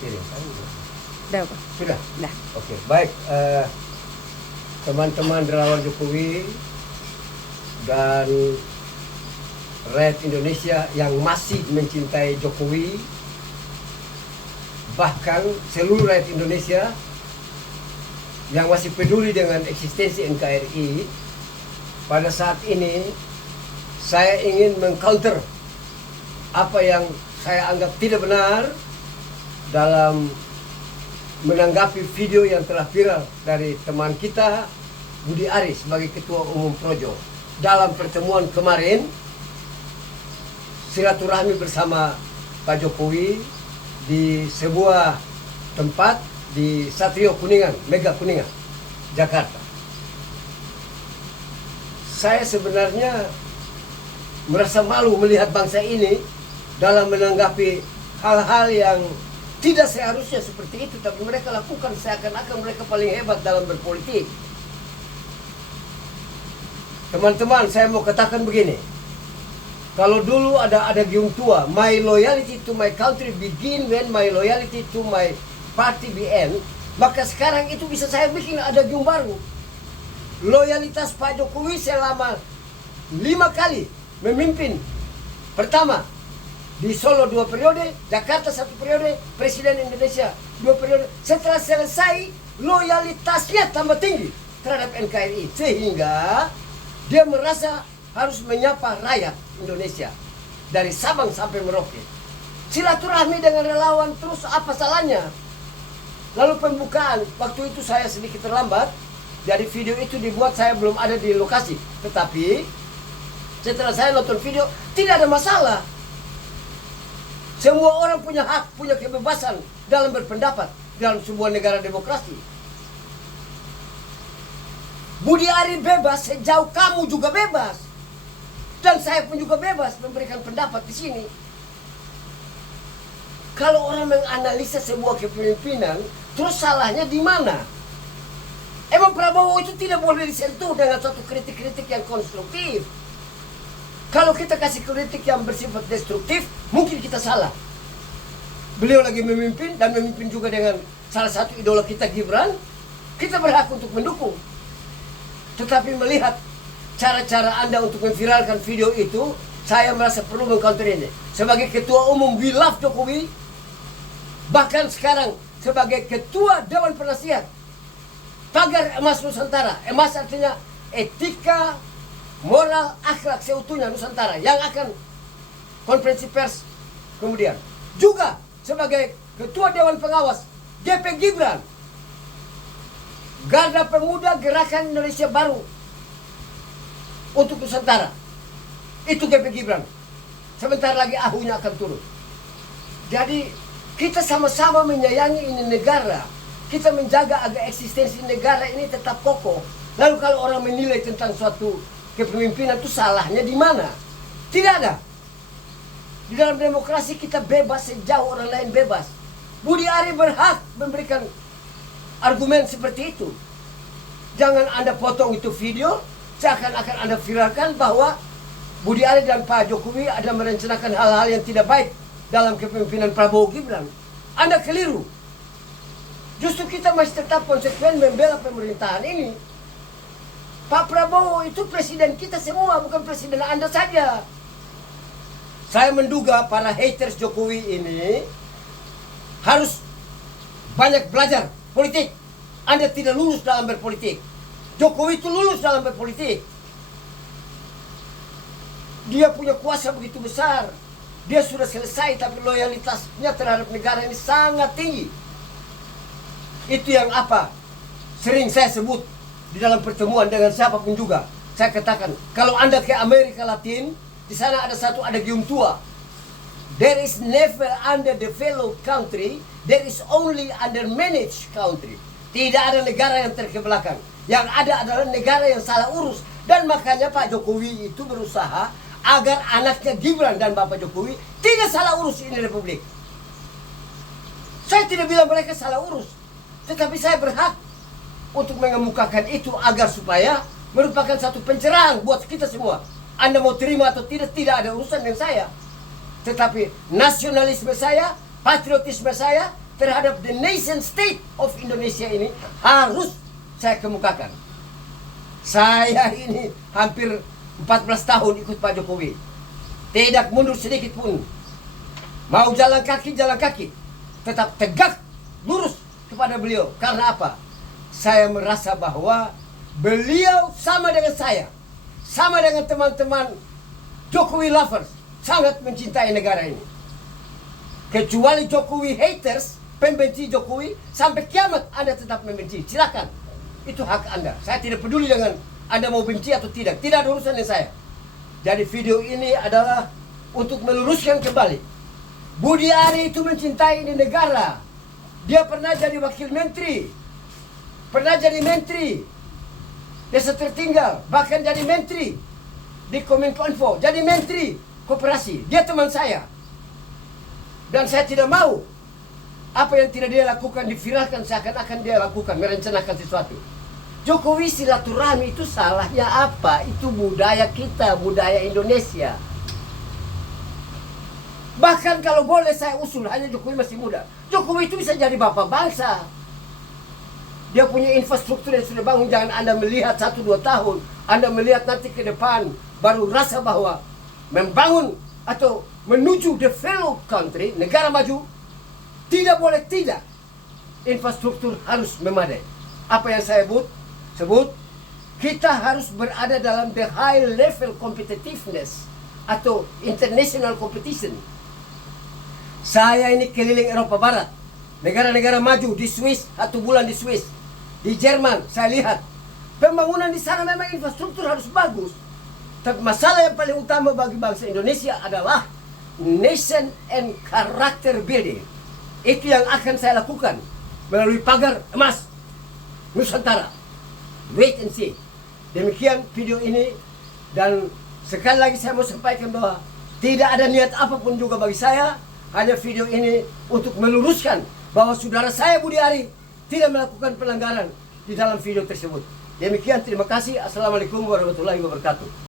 sharing kan? Udah, Pak. Sudah? Udah. Oke, baik. Teman-teman relawan Jokowi dan rakyat Indonesia yang masih mencintai Jokowi, bahkan seluruh rakyat Indonesia yang masih peduli dengan eksistensi NKRI, pada saat ini saya ingin mengcounter apa yang saya anggap tidak benar dalam menanggapi video yang telah viral dari teman kita Budi Ari sebagai Ketua Umum Projo. Dalam pertemuan kemarin silaturahmi bersama Pak Jokowi di sebuah tempat di Satrio Kuningan, Mega Kuningan, Jakarta. Saya sebenarnya merasa malu melihat bangsa ini dalam menanggapi hal-hal yang tidak seharusnya seperti itu, tapi mereka lakukan seakan-akan mereka paling hebat dalam berpolitik. Teman-teman, saya mau katakan begini. Kalau dulu ada gium tua, my loyalty to my country begin when my loyalty to my party end, maka sekarang itu bisa saya bikin ada gium baru. Loyalitas Pak Jokowi selama 5 kali memimpin. Pertama, di Solo 2 periode, Jakarta 1 periode, Presiden Indonesia 2 periode. Setelah selesai, loyalitasnya tambah tinggi terhadap NKRI. Sehingga dia merasa harus menyapa rakyat Indonesia dari Sabang sampai Merauke. Silaturahmi dengan relawan terus, apa salahnya? Lalu pembukaan, waktu itu saya sedikit terlambat. Jadi video itu dibuat, saya belum ada di lokasi. Tetapi setelah saya nonton video, tidak ada masalah. Semua orang punya hak, punya kebebasan dalam berpendapat dalam sebuah negara demokrasi. Budi Ari bebas sejauh kamu juga bebas. Dan saya pun juga bebas memberikan pendapat di sini. Kalau orang menganalisa sebuah kepemimpinan, terus salahnya di mana? Emang Prabowo itu tidak boleh disentuh dengan suatu kritik-kritik yang konstruktif. Kalau kita kasih kritik yang bersifat destruktif, mungkin kita salah. Beliau lagi memimpin dan memimpin juga dengan salah satu idola kita, Gibran. Kita berhak untuk mendukung. Tetapi melihat cara-cara Anda untuk memviralkan video itu, saya merasa perlu mengcounter ini. Sebagai Ketua Umum We Love Jokowi, bahkan sekarang sebagai Ketua Dewan Penasihat Tagar Emas Nusantara. Emas artinya etika, moral, akhlak seutuhnya Nusantara yang akan konferensi pers kemudian. Juga sebagai Ketua Dewan Pengawas GP Gibran, Garda Pemuda Gerakan Indonesia Baru untuk Nusantara. Itu GP Gibran. Sebentar lagi ahunya akan turun. Jadi kita sama-sama menyayangi ini negara. Kita menjaga agar eksistensi negara ini tetap kokoh. Lalu kalau orang menilai tentang suatu kepemimpinan itu salahnya di mana? Tidak ada. Di dalam demokrasi kita bebas sejauh orang lain bebas. Budi Ari berhak memberikan argumen seperti itu. Jangan Anda potong itu video, seakan-akan Anda viralkan bahwa Budi Ari dan Pak Jokowi ada merencanakan hal-hal yang tidak baik dalam kepemimpinan Prabowo Gibran. Anda keliru. Justru kita masih tetap konsekuen membela pemerintahan ini. Pak Prabowo itu presiden kita semua, bukan presiden Anda saja. Saya menduga para haters Jokowi ini harus banyak belajar politik. Anda tidak lulus dalam berpolitik. Jokowi itu lulus dalam berpolitik. Dia punya kuasa begitu besar. Dia sudah selesai, tapi loyalitasnya terhadap negara ini sangat tinggi. Itu yang apa sering saya sebut di dalam pertemuan dengan siapapun juga. Saya katakan, kalau Anda ke Amerika Latin, di sana ada gium tua. There is never underdeveloped country, there is only undermanaged country. Tidak ada negara yang terkebelakang. Yang ada adalah negara yang salah urus. Dan makanya Pak Jokowi itu berusaha agar anaknya Gibran dan Bapak Jokowi tidak salah urus ini republik. Saya tidak bilang mereka salah urus, tetapi saya berhak untuk mengemukakan itu agar supaya merupakan satu pencerahan buat kita semua. Anda mau terima atau tidak ada urusan dengan saya. Tetapi nasionalisme saya, patriotisme saya, terhadap the nation state of Indonesia ini harus saya kemukakan. Saya ini hampir 14 tahun ikut Pak Jokowi, tidak mundur sedikit pun. Mau jalan kaki, tetap tegak lurus kepada beliau. Karena apa? Saya merasa bahwa beliau sama dengan saya, sama dengan teman-teman Jokowi lovers, sangat mencintai negara ini. Kecuali Jokowi haters, pembenci Jokowi, sampai kiamat Anda tetap membenci. Silakan, itu hak Anda. Saya tidak peduli dengan Anda mau benci atau tidak. Tidak ada urusan dengan saya. Jadi video ini adalah untuk meluruskan kembali. Budi Ari itu mencintai ini negara. Dia pernah jadi wakil menteri, pernah jadi menteri desa tertinggal, bahkan jadi menteri di Kominfo, jadi menteri koperasi. Dia teman saya, dan saya tidak mau apa yang tidak dia lakukan diviralkan seakan-akan dia lakukan, merencanakan sesuatu. Jokowi silaturahmi itu salahnya apa? Itu budaya kita, budaya Indonesia. Bahkan kalau boleh saya usul, hanya Jokowi masih muda, Jokowi itu bisa jadi bapak bangsa. Dia punya infrastruktur yang sudah bangun. Jangan Anda melihat 1-2 tahun, Anda melihat nanti ke depan baru rasa bahwa membangun atau menuju developed country, negara maju, tidak boleh tidak. Infrastruktur harus memadai. Apa yang saya sebut, kita harus berada dalam the high level competitiveness atau international competition. Saya ini keliling Eropa Barat, negara-negara maju, di Swiss, 1 bulan di Swiss, di Jerman, saya lihat pembangunan di sana memang infrastruktur harus bagus. Tapi masalah yang paling utama bagi bangsa Indonesia adalah nation and character building. Itu yang akan saya lakukan melalui pagar emas Nusantara. Wait and see. Demikian video ini, dan sekali lagi saya mau sampaikan bahwa tidak ada niat apapun juga bagi saya. Hanya video ini untuk meluruskan bahwa saudara saya Budi Ari tidak melakukan pelanggaran di dalam video tersebut. Demikian, terima kasih. Assalamualaikum warahmatullahi wabarakatuh.